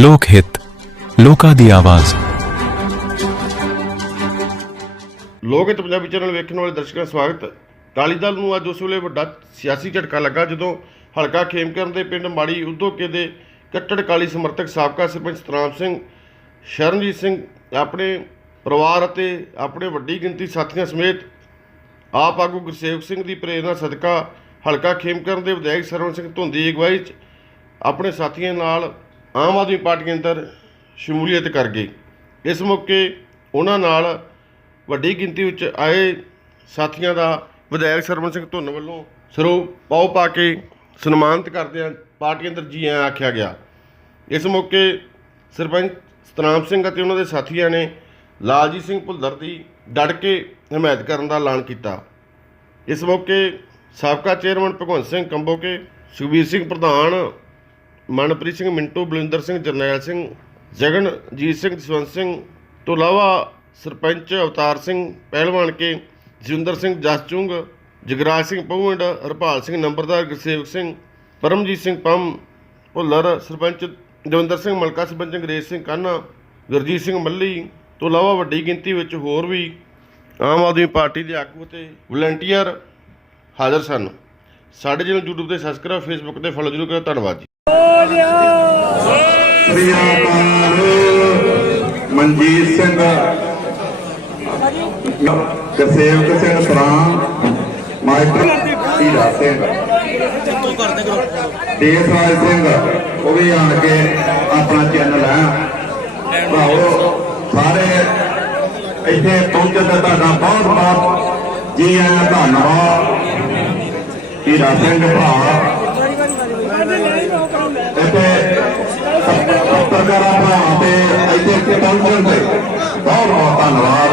ਲੋਕ ਹਿੱਤ, ਲੋਕਾਂ ਦੀ ਆਵਾਜ਼। ਲੋਕ ਹਿੱਤ ਪੰਜਾਬੀ ਚੈਨਲ ਵੇਖਣ ਵਾਲੇ ਦਰਸ਼ਕਾਂ ਦਾ ਸਵਾਗਤ ਅਕਾਲੀ ਦਲ ਨੂੰ ਅੱਜ ਉਸ ਵੇਲੇ ਵੱਡਾ ਸਿਆਸੀ ਝਟਕਾ ਲੱਗਾ ਜਦੋਂ ਹਲਕਾ ਖੇਮਕਰਨ ਦੇ ਪਿੰਡ ਮਾੜੀ ਉਦੋਕੇ ਦੇ ਕੱਟੜ ਕਾਲੀ ਸਮਰਥਕ ਸਾਬਕਾ ਸਰਪੰਚ ਸਤਨਾਮ ਸਿੰਘ, ਸ਼ਰਨਜੀਤ ਸਿੰਘ ਆਪਣੇ ਪਰਿਵਾਰ ਅਤੇ ਆਪਣੇ ਵੱਡੀ ਗਿਣਤੀ ਸਾਥੀਆਂ ਸਮੇਤ ਆਪ ਆਗੂ ਗੁਰਸੇਵਕ ਸਿੰਘ ਦੀ ਪ੍ਰੇਰਣਾ ਸਦਕਾ ਹਲਕਾ ਖੇਮਕਰਨ ਦੇ ਵਿਧਾਇਕ ਸਰਵਣ ਸਿੰਘ ਧੁੰਦੀ ਅਗਵਾਈ 'ਚ ਆਪਣੇ ਸਾਥੀਆਂ ਨਾਲ ਆਮ ਆਦਮੀ ਪਾਰਟੀ ਅੰਦਰ ਸ਼ਮੂਲੀਅਤ ਕਰ ਗਏ ਇਸ ਮੌਕੇ ਉਹਨਾਂ ਨਾਲ ਵੱਡੀ ਗਿਣਤੀ ਵਿੱਚ ਆਏ ਸਾਥੀਆਂ ਦਾ ਵਿਧਾਇਕ ਸਰਵਨ ਸਿੰਘ ਧੁੰਨ ਵੱਲੋਂ ਸਰੋ ਪਾਉ ਪਾ ਕੇ ਸਨਮਾਨਿਤ ਕਰਦਿਆਂ ਪਾਰਟੀ ਅੰਦਰ ਜੀ ਆਇਆਂ ਆਖਿਆ ਗਿਆ। ਇਸ ਮੌਕੇ ਸਰਪੰਚ ਸਤਨਾਮ ਸਿੰਘ ਅਤੇ ਉਹਨਾਂ ਦੇ ਸਾਥੀਆਂ ਨੇ ਲਾਲਜੀਤ ਸਿੰਘ ਭੁੱਲਰ ਦੀ ਡਟ ਕੇ ਹਮਾਇਤ ਕਰਨ ਦਾ ਐਲਾਨ ਕੀਤਾ। ਇਸ ਮੌਕੇ ਸਾਬਕਾ ਚੇਅਰਮੈਨ ਭਗਵੰਤ ਸਿੰਘ ਕੰਬੋਕੇ, ਸੁਖਬੀਰ ਸਿੰਘ ਪ੍ਰਧਾਨ ਮਨਪ੍ਰੀਤ ਸਿੰਘ, ਮਿੰਟੂ ਬਲਿੰਦਰ ਸਿੰਘ, ਜਰਨੈਲ ਸਿੰਘ, ਜਗਨਜੀਤ ਸਿੰਘ, ਜਸਵੰਤ ਸਿੰਘ, ਤੋਂ ਇਲਾਵਾ ਸਰਪੰਚ ਅਵਤਾਰ ਸਿੰਘ ਪਹਿਲਵਾਨ ਕੇ ਜਿੰਦਰ ਸਿੰਘ ਜਸਚੁੰਗ, ਜਗਰਾਜ ਸਿੰਘ ਪਹੁੰਡ ਹਰਪਾਲ ਸਿੰਘ ਨੰਬਰਦਾਰ, ਗੁਰਸੇਵਕ ਸਿੰਘ, ਪਰਮਜੀਤ ਸਿੰਘ ਪੰਮ, ਭੁੱਲਰ, ਸਰਪੰਚ ਦਵਿੰਦਰ ਸਿੰਘ, ਮਲਕਾ ਸਰਪੰਚ ਅੰਗਰੇਜ਼ ਸਿੰਘ ਕਾਨਾ, ਗੁਰਜੀਤ ਸਿੰਘ ਮੱਲੀ, ਤੋਂ ਇਲਾਵਾ ਵੱਡੀ ਗਿਣਤੀ ਵਿੱਚ ਹੋਰ ਵੀ ਆਮ ਆਦਮੀ ਪਾਰਟੀ ਦੇ ਆਗੂ ਅਤੇ ਵਲੰਟੀਅਰ ਹਾਜ਼ਰ ਸਨ। ਸਾਡੇ ਚੈਨਲ YouTube ਤੇ ਸਬਸਕ੍ਰਾਈਬ Facebook ਤੇ ਫੋਲੋ ਜ਼ਰੂਰ ਕਰੋ। ਧੰਨਵਾਦ ਜੀ। ਮਨਜੀਤ ਸਿੰਘ। ਗਸੇਵਕ ਸਿੰਘ ਸਰਾਮ ਮਾਸਟਰ ਹੀਰਾ ਸਿੰਘ। ਦੇਸਰਾਜ ਸਿੰਘ, ਉਹ ਵੀ ਆਣ ਕੇ ਆਪਣਾ ਚੈਨਲ ਹੈ। ਭਾਓ ਸਾਰੇ ਇੱਥੇ ਪਹੁੰਚਣ ਦਾ ਤੁਹਾਡਾ ਬਹੁਤ ਬਹੁਤ ਜੀ ਆਇਆਂ ਧੰਨਵਾਦ। ਹੀਰਾ ਸਿੰਘ ਭਰਾ ਇੱਥੇ ਪੱਤਰਕਾਰਾਂ ਭਰਾਵਾਂ ਤੇ ਇੱਥੇ ਇੱਥੇ ਪਹੁੰਚਣ ਤੇ ਬਹੁਤ ਬਹੁਤ ਧੰਨਵਾਦ।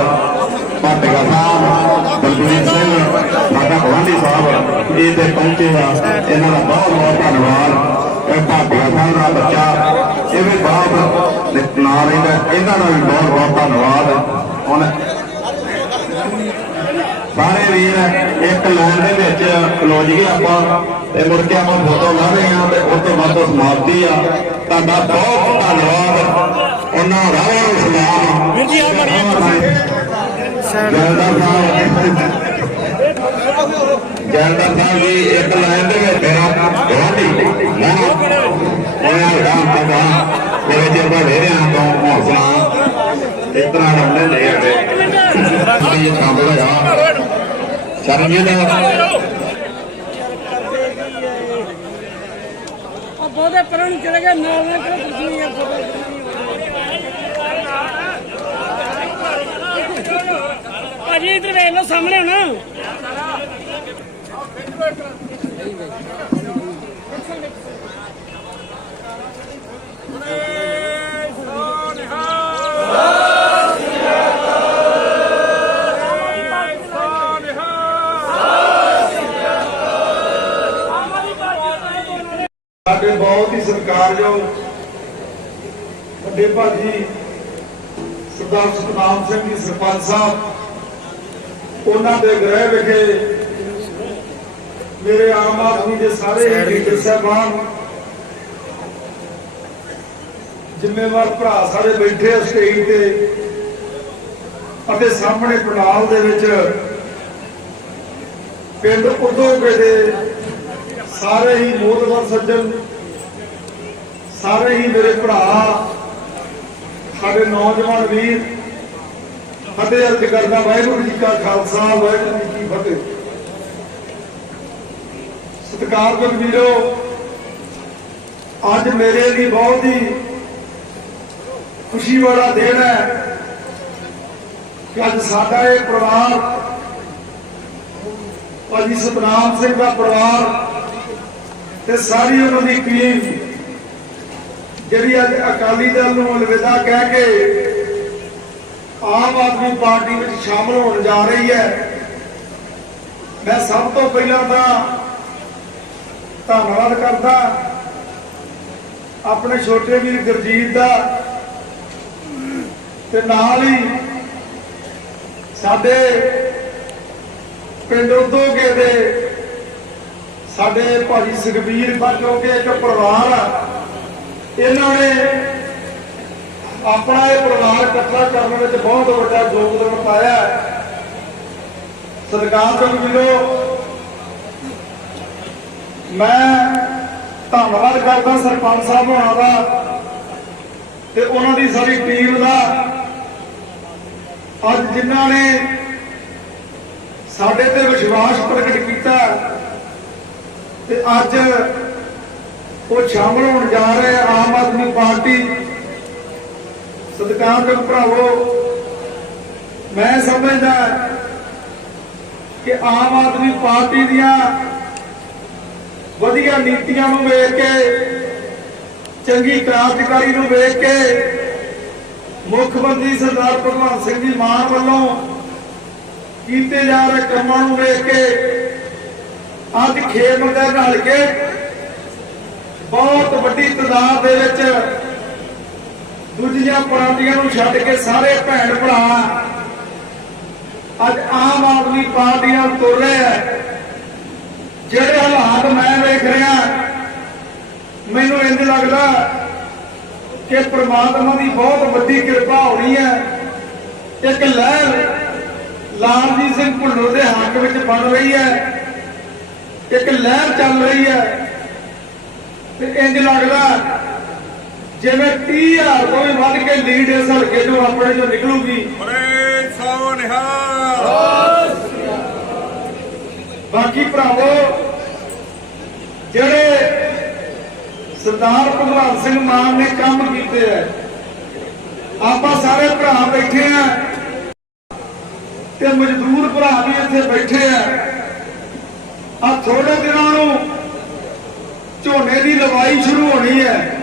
ਪਾਟਿਕਾ ਸਾਹਿਬ, ਬਲਬੀਰ ਸਿੰਘ, ਸਾਡਾ ਗਵਾਂਢੀ ਸਾਹਿਬ ਇਹ ਤੇ ਪਹੁੰਚੇ ਆ। ਇਹਨਾਂ ਦਾ ਬਹੁਤ ਬਹੁਤ ਧੰਨਵਾਦ। ਇਹ ਪਾਟਿਕਾ ਸਾਹਿਬ ਦਾ ਬੱਚਾ, ਇਹ ਵੀ ਬਹੁਤ ਨਾ ਰਹਿੰਦਾ ਇਹਨਾਂ ਦਾ ਵੀ ਬਹੁਤ ਬਹੁਤ ਧੰਨਵਾਦ। ਹੁਣ ਸਾਰੇ ਵੀਰ ਇੱਕ ਲਾਈਨ ਦੇ ਵਿੱਚ ਖਲੋ ਜੀਏ ਆਪਾਂ ਤੇ ਮੁੜ ਕੇ ਆਪਾਂ ਫੋਟੋ ਲਾ ਰਹੇ ਹਾਂ ਤੇ ਉਸ ਤੋਂ ਬਾਅਦ ਸਮਾਪਤੀ ਆ। ਤੁਹਾਡਾ ਬਹੁਤ ਧੰਨਵਾਦ। ਉਹਨਾਂ ਰਾਵਾਂ ਨੂੰ ਸਲਾਮ। ਵੀਰ ਜੀ ਆ ਜਲਦਰ ਸਾਹਿਬ। ਜਲਦਰ ਸਾਹਿਬ ਜੀ ਇੱਕ ਲਾਈਨ ਦੇ ਵਿੱਚ ਮੇਰਾ ਗਵਾਂਢੀ ਮੈਂ ਉਹਨਾਂ ਰਾਮ ਪਤਾ ਮੇਰੇ ਚਿਰ ਦਾ ਵੇਰੇ ਆਂ ਤੋਂ ਹੌਸਲਾ। ਇਸ ਤਰ੍ਹਾਂ ਰੰਦੇ ਨਹੀਂ ਆਵੇ ਇਹ ਕੰਮ ਲਗਾ ਸ਼ਰਮੀ ਦਾ ਉਹ ਬਹੁਤੇ ਪਰਾਂ ਨੂੰ ਚਲੇ ਗਏ ਨਾਲ ਨਾਲ ਕਿਹੜਾ ਕੁਝ ਹੈ ਭਾਜੀ ਇਧਰ ਵੇਖ ਲਓ ਸਾਹਮਣੇ ਹੁਣ। ਸਾਡੇ ਬਹੁਤ ਹੀ ਸਤਿਕਾਰਯੋਗ ਵੱਡੇ ਭਾਜੀ ਸਰਦਾਰ ਸਤਨਾਮ ਸਿੰਘ ਜੀ ਸਰਪੰਚ ਸਾਹਿਬ ਉਹਨਾਂ ਦੇ ਗ੍ਰਹਿ ਵਿਖੇ ਮੇਰੇ ਆਮ ਆਦਮੀ ਦੇ ਸਾਰੇ ਲੀਡਰ ਸਾਹਿਬਾਨ ਜ਼ਿੰਮੇਵਾਰ ਭਰਾ ਸਾਰੇ ਬੈਠੇ ਆ ਸਟੇਜ ਤੇ ਅਤੇ ਸਾਹਮਣੇ ਪੰਡਾਲ ਦੇ ਵਿੱਚ ਪਿੰਡ ਉਦੋਗੇ ਦੇ ਸਾਰੇ ਹੀ ਮੋਦਵਰ ਸੱਜਣ, ਸਾਰੇ ਹੀ ਮੇਰੇ ਭਰਾ, ਸਾਡੇ ਨੌਜਵਾਨ ਵੀਰ, ਫਤਿਹ ਅਰਜ ਕਰਦਾ ਵਾਹਿਗੁਰੂ ਜੀ ਕਾ ਖਾਲਸਾ, ਵਾਹਿਗੁਰੂ ਜੀ ਕੀ ਫਤਿਹ। ਸਤਿਕਾਰਯੋਗ ਵੀਰੋ, ਅੱਜ ਮੇਰੇ ਲਈ ਬਹੁਤ ਹੀ ਖੁਸ਼ੀ ਵਾਲਾ ਦਿਨ ਹੈ ਕਿ ਅੱਜ ਸਾਡਾ ਇਹ ਪਰਿਵਾਰ, ਭਾਜੀ ਸਤਨਾਮ ਸਿੰਘ ਦਾ ਪਰਿਵਾਰ ਤੇ ਸਾਰੀ ਉਹਨਾਂ ਦੀ ਟੀਮ ਜਿਹੜੀ ਅੱਜ ਅਕਾਲੀ ਦਲ ਨੂੰ ਅਲਵਿਦਾ ਕਹਿ ਕੇ ਆਮ ਆਦਮੀ ਪਾਰਟੀ ਵਿੱਚ ਸ਼ਾਮਲ ਹੋਣ ਜਾ ਰਹੀ ਹੈ, ਮੈਂ ਸਭ ਤੋਂ ਪਹਿਲਾਂ ਤਾਂ ਧੰਨਵਾਦ ਕਰਦਾ ਆਪਣੇ ਛੋਟੇ ਵੀਰ ਗੁਰਜੀਤ ਦਾ ਤੇ ਨਾਲ ਹੀ ਸਾਡੇ ਪਿੰਡ ਉਦੋਗੇ ਦੇ ਸਾਡੇ ਭਾਜੀ ਸੁਖਬੀਰ ਦਾ ਕਿਉਂਕਿ ਇੱਕ ਪਰਿਵਾਰ ਆ, ਇਹਨਾਂ ਨੇ ਆਪਣਾ ਇਹ ਪਰਿਵਾਰ ਇਕੱਠਾ ਕਰਨ ਵਿੱਚ ਬਹੁਤ ਵੱਡਾ ਯੋਗਦਾਨ ਪਾਇਆ। ਹੈ ਸਤਿਕਾਰਯੋਗ ਵੀਰੋ, ਮੈਂ ਧੰਨਵਾਦ ਕਰਦਾ ਸਰਪੰਚ ਸਾਹਿਬ ਹੋਣਾ ਦਾ ਤੇ ਉਹਨਾਂ ਦੀ ਸਾਰੀ ਟੀਮ ਦਾ। ਅੱਜ ਜਿਨ੍ਹਾਂ ਨੇ ਸਾਡੇ ਤੇ ਵਿਸ਼ਵਾਸ ਪ੍ਰਗਟ ਕੀਤਾ ਤੇ ਅੱਜ ਉਹ ਸ਼ਾਮਲ ਹੋਣ ਜਾ ਰਹੇ ਆਮ ਆਦਮੀ ਪਾਰਟੀ। ਸਤਿਕਾਰਯੋਗ ਭਰਾਵੋ, ਮੈਂ ਸਮਝਦਾ ਕਿ ਆਮ ਆਦਮੀ ਪਾਰਟੀ ਦੀਆਂ ਵਧੀਆ ਨੀਤੀਆਂ ਨੂੰ ਵੇਖ ਕੇ, ਚੰਗੀ ਕ੍ਰਾਂਤੀਕਾਰੀ ਨੂੰ ਵੇਖ ਕੇ ਮੁੱਖ ਮੰਤਰੀ ਸਰਦਾਰ ਭਗਵੰਤ ਸਿੰਘ ਜੀ ਮਾਨ ਵੱਲੋਂ ਕੀਤੇ ਜਾ ਰਹੇ ਕੰਮਾਂ ਨੂੰ ਵੇਖ ਕੇ ਅੱਜ ਖੇਤ ਦਾ ਨਾਲ ਕੇ ਬਹੁਤ ਵੱਡੀ ਤਾਦਾਦ ਦੇ ਵਿੱਚ ਦੂਜੀਆਂ ਪਾਰਟੀਆਂ ਨੂੰ ਛੱਡ ਕੇ ਸਾਰੇ ਭੈਣ ਭਰਾ ਅੱਜ ਆਮ ਆਦਮੀ ਪਾਰਟੀ ਨਾਲ ਤੁਰ ਰਹੇ ਆ। ਜਿਹੜੇ ਹਾਲਾਤ ਮੈਂ ਵੇਖ ਰਿਹਾ, ਮੈਨੂੰ ਇੰਜ ਲੱਗਦਾ ਕਿ ਪ੍ਰਮਾਤਮਾ ਦੀ ਬਹੁਤ ਵੱਡੀ ਕਿਰਪਾ ਹੋਣੀ ਹੈ। ਇੱਕ ਲਹਿਰ ਲਾਲਜੀਤ ਸਿੰਘ ਭੁੱਲਰ ਦੇ ਹੱਕ ਵਿੱਚ ਬਣ ਰਹੀ ਹੈ। ਇੱਕ ਲਹਿਰ ਚੱਲ ਰਹੀ ਹੈ। ਤੇ ਇੰਜ ਲੱਗਦਾ ਜਿਵੇਂ 30000 ਤੋਂ ਵੀ ਵੱਧ ਕੇ ਲੀਡ ਇਸ ਹਲਕੇ ਚੋਂ ਆਪਣੇ ਚੋਂ ਨਿਕਲੂਗੀ। ਬਾਕੀ ਭਰਾਵੋ ਜਿਹੜੇ ਸਰਦਾਰ ਭਗਵੰਤ ਸਿੰਘ ਮਾਨ ਨੇ ਕੰਮ ਕੀਤੇ ਐ ਆਪਾਂ ਸਾਰੇ ਭਰਾ ਬੈਠੇ ਆ ਤੇ ਮਜ਼ਦੂਰ ਭਰਾ ਵੀ ਇੱਥੇ ਬੈਠੇ ਆ ਆ ਥੋੜੇ ਦਿਨਾਂ ਨੂੰ ਝੋਨੇ ਦੀ ਲਵਾਈ ਸ਼ੁਰੂ ਹੋਣੀ ਹੈ।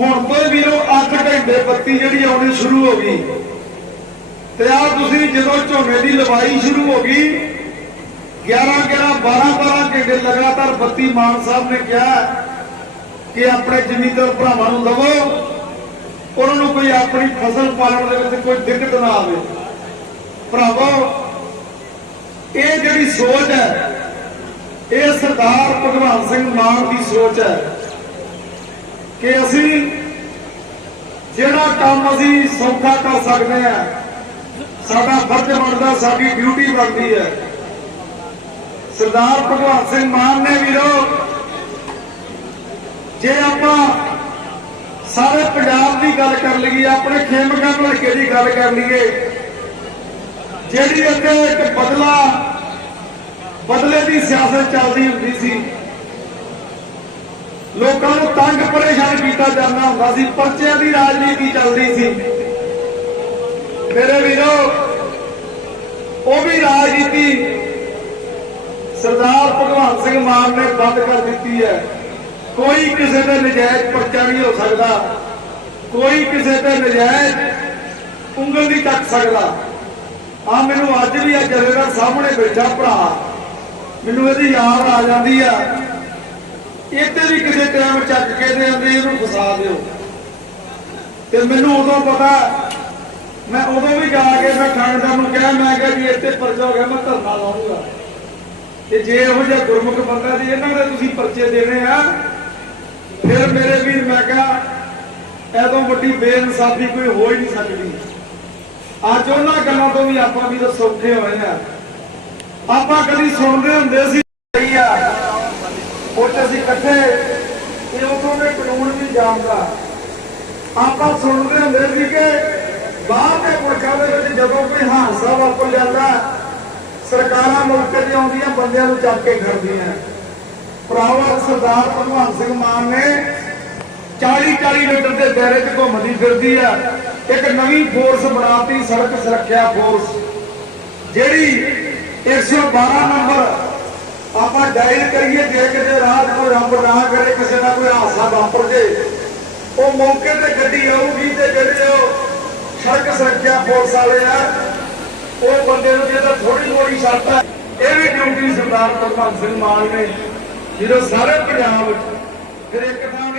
ਹੁਣ ਕੋਈ ਵੀਰੋ 8 ਘੰਟੇ ਬੱਤੀ ਜਿਹੜੀ ਆਉਣੀ ਸ਼ੁਰੂ ਹੋ ਗਈ। ਤੇ ਆ ਤੁਸੀਂ ਜਦੋਂ ਝੋਨੇ ਦੀ ਲਵਾਈ ਸ਼ੁਰੂ ਹੋ ਗਈ 11 11 12 12 ਘੰਟੇ ਲਗਾਤਾਰ ਬੱਤੀ ਮਾਨ ਸਾਹਿਬ ਨੇ ਕਿਹਾ ਕਿ ਆਪਣੇ ਜ਼ਮੀਂਦਾਰ ਭਰਾਵਾਂ ਨੂੰ ਲਵੋ, ਉਹਨਾਂ ਨੂੰ ਕੋਈ ਆਪਣੀ ਫਸਲ ਪਾਲਣ ਦੇ ਵਿੱਚ ਕੋਈ ਦਿੱਕਤ ਨਾ ਆਵੇ। ਭਰਾਵੋ ਇਹ ਜਿਹੜੀ ਸੋਚ ਹੈ, ਇਹ ਸਰਦਾਰ ਭਗਵਾਨ ਸਿੰਘ ਮਾਨ ਦੀ ਸੋਚ ਹੈ ਕਿ ਅਸੀਂ ਜਿਹੜਾ ਕੰਮ ਅਸੀਂ ਸੌਖਾ ਕਰ ਸਕਦੇ ਹਾਂ, ਸਾਡਾ ਫਰਜ਼ ਬਣਦਾ, ਸਾਡੀ ਡਿਊਟੀ ਬਣਦੀ ਹੈ। ਸਰਦਾਰ ਭਗਵੰਤ ਸਿੰਘ ਮਾਨ ਨੇ ਵੀਰੋ, ਜੇ ਆਪਾਂ ਸਾਰੇ ਪੰਜਾਬ ਦੀ ਗੱਲ ਕਰ ਲਈਏ, ਆਪਣੇ ਖੇਮਗੜ ਹਲਕੇ ਦੀ ਗੱਲ ਕਰ ਲਈਏ ਜਿਹੜੀ ਅੱਗੇ ਇੱਕ ਬਦਲਾ, ਬਦਲੇ ਦੀ ਸਿਆਸਤ ਚੱਲਦੀ ਹੁੰਦੀ ਸੀ, ਲੋਕਾਂ ਨੂੰ ਤੰਗ ਪਰੇਸ਼ਾਨ ਕੀਤਾ ਜਾਂਦਾ ਹੁੰਦਾ ਸੀ, ਪਰਚਿਆਂ ਦੀ ਰਾਜਨੀਤੀ ਚੱਲਦੀ ਸੀ। ਮੇਰੇ ਵੀਰੋ, ਉਹ ਵੀ ਰਾਜਨੀਤੀ ਸਰਦਾਰ ਭਗਵੰਤ ਸਿੰਘ ਮਾਨ ਨੇ ਬੰਦ ਕਰ ਦਿੱਤੀ ਹੈ। ਕੋਈ ਕਿਸੇ ਤੇ ਨਜਾਇਜ਼ ਪਰਚਾ ਨਹੀਂ ਹੋ ਸਕਦਾ। ਕੋਈ ਕਿਸੇ ਤੇ ਨਜਾਇਜ਼ ਉਂਗਲ ਨਹੀਂ ਚੱਕ ਸਕਦਾ। ਆ ਮੈਨੂੰ ਅੱਜ ਵੀ ਆ ਜਥੇਦਾਰ ਸਾਹਮਣੇ ਬੈਠਾ ਭਰਾ। ਮੈਨੂੰ ਇਹਦੀ ਯਾਦ ਆ ਜਾਂਦੀ ਆ। ਇੱਥੇ ਵੀ ਕਿਸੇ ਟਾਈਮ ਚੱਕ ਕੇ ਦੇ ਆਂਦੇ ਇਹਨੂੰ ਫਸਾ ਦਿਓ। ਤੇ ਮੈਨੂੰ ਉਦੋਂ ਪਤਾ, ਮੈਂ ਉਦੋਂ ਵੀ ਜਾ ਕੇ ਮੈਂ ਥਾਣੇਦਾਰ ਨੂੰ ਕਿਹਾ, ਮੈਂ ਕਿਹਾ ਜੀ ਇੱਥੇ ਪਰਚਾ ਹੋ ਗਿਆ, ਮੈਂ ਧਰਨਾ ਲਾਉਂਗਾ। ਤੇ ਜੇ ਇਹੋ ਜਿਹਾ ਗੁਰਮੁਖ ਬੰਦਾ ਜੀ ਇਹਨਾਂ ਦੇ ਤੁਸੀਂ ਪਰਚੇ ਦੇਣੇ ਆ। ਫਿਰ ਮੇਰੇ ਵੀਰ ਮੈਂ ਕਿਹਾ ਐਦੋਂ ਵੱਡੀ ਬੇਇਨਸਾਫੀ ਕੋਈ ਹੋ ਹੀ ਨਹੀਂ ਸਕਦੀ। ਅੱਜ ਉਹਨਾਂ ਗੱਲਾਂ ਤੋਂ ਵੀ ਆਪਾਂ ਵੀ ਤਾਂ ਸੌਖੇ ਹੋਏ ਆ। ਆਪਾਂ ਕਦੀ ਸੁਣਦੇ ਹੁੰਦੇ ਸੀ, ਸਹੀ ਆ। ਉੱਥੇ ਅਸੀਂ ਇਕੱਠੇ ਇਹ ਉਦੋਂ ਦੇ ਕਾਨੂੰਨ ਵੀ ਜਾਣਦਾ। ਆਪਾਂ ਸੁਣਦੇ ਹੁੰਦੇ ਸੀ ਕਿ ਬਾਹਰ ਦੇ ਮੁਲਕਾਂ ਦੇ ਵਿੱਚ ਜਦੋਂ ਕੋਈ ਹਾਦਸਾ ਵਾਪਰ ਜਾਂਦਾ, ਸਰਕਾਰਾਂ ਮੁਲਕ ਤੇ ਆਉਂਦੀਆਂ, ਬੰਦਿਆਂ ਨੂੰ ਚੱਕ ਕੇ ਖੜਦੀਆਂ ਭਰਾਵਾ ਸਰਦਾਰ ਭਗਵੰਤ ਸਿੰਘ ਮਾਨ ਨੇ 40 40 ਮੀਟਰ ਦੇ ਦਾਇਰੇ 'ਚ ਘੁੰਮਦੀ ਫਿਰਦੀ ਆ। ਇੱਕ ਨਵੀਂ ਫੋਰਸ ਬਣਾਤੀ, ਸੜਕ ਸੁਰੱਖਿਆ ਫੋਰਸ ਜਿਹੜੀ 112 ਨੰਬਰ ਆਪਾਂ ਡਾਇਲ ਕਰੀਏ, ਜੇ ਕਿਤੇ ਰਾਤ ਕੋਈ ਰੱਬ ਨਾ ਕਰੇ, ਕਿਸੇ ਦਾ ਕੋਈ ਹਾਦਸਾ ਵਾਪਰ ਜੇ, ਉਹ ਮੌਕੇ ਤੇ ਗੱਡੀ ਆਊਗੀ ਤੇ ਜਿਹੜੇ ਉਹ ਸੜਕ ਸੁਰੱਖਿਆ ਫੋਰਸ ਵਾਲੇ ਆ, ਉਹ ਬੰਦੇ ਨੂੰ ਜਿਹੜਾ ਥੋੜੀ ਥੋੜੀ ਸ਼ਰਤ ਹੈ ਇਹ ਵੀ ਡਿਊਟੀ ਸਰਦਾਰ ਭਗਵੰਤ ਸਿੰਘ ਮਾਨ ਨੇ। ਜਦੋਂ ਸਾਰੇ ਪੰਜਾਬ ਵਿੱਚ ਫਿਰ ਇੱਕ ਥਾਂ